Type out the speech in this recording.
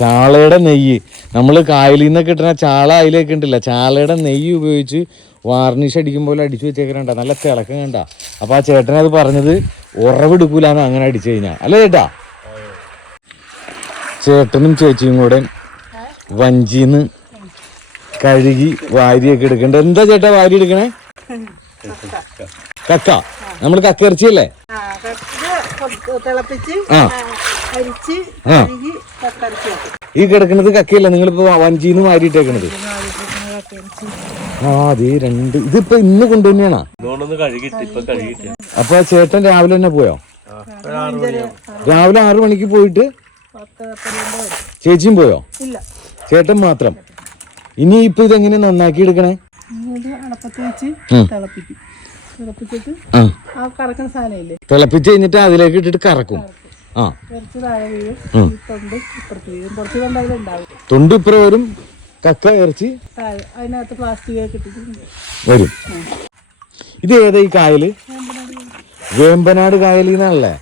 ചാളയുടെ നെയ്യ് നമ്മൾ കായലിൽ നിന്നൊക്കെ കിട്ടുന്ന ചാള അതിലേക്ക് ഉണ്ടല്ല, ചാളയുടെ നെയ്യ് ഉപയോഗിച്ച് വാർണിഷ് അടിക്കുമ്പോൾ അടിച്ചു വെച്ചേക്കണ്ട, നല്ല തിളക്കം കണ്ട. അപ്പൊ ആ ചേട്ടനത് പറഞ്ഞത് ഉറവെടുക്കൂലെന്ന് അങ്ങനെ അടിച്ചു കഴിഞ്ഞാൽ, അല്ല ചേട്ടാ? ചേട്ടനും ചേച്ചിയും കൂടെ വഞ്ചിന്ന് കഴുകി വാരിയൊക്കെ എടുക്കണ്ട. എന്താ ചേട്ടാ വാരി എടുക്കണേ? കക്ക. നമ്മൾ കക്ക ഇറച്ചിയല്ലേ? ഈ കിടക്കുന്നത് കക്കയല്ല, നിങ്ങളിപ്പോ വഞ്ചിന്ന് വാരിയിട്ടേക്കണത്? അതെ രണ്ട്. ഇതിപ്പോ ഇന്ന് കൊണ്ടുതന്നെയാണോ? അപ്പൊ ചേട്ടൻ രാവിലെ തന്നെ പോയോ? രാവിലെ 6 മണിക്ക് പോയിട്ട് ചേച്ചിയും പോയോ? ചേട്ടൻ മാത്രം. ഇനി ഇപ്പൊ ഇതെങ്ങനെ നന്നാക്കി എടുക്കണേ? തിളപ്പിച്ച് കഴിഞ്ഞിട്ട് അതിലേക്ക് ഇട്ടിട്ട് കറക്കും. തൊണ്ട് ഇപ്പുറം വരും, കക്ക ഇറച്ചി വരും. ഇത് ഏതാ ഈ കായല്? വേമ്പനാട് കായലിൽ നിന്നാണല്ലേ?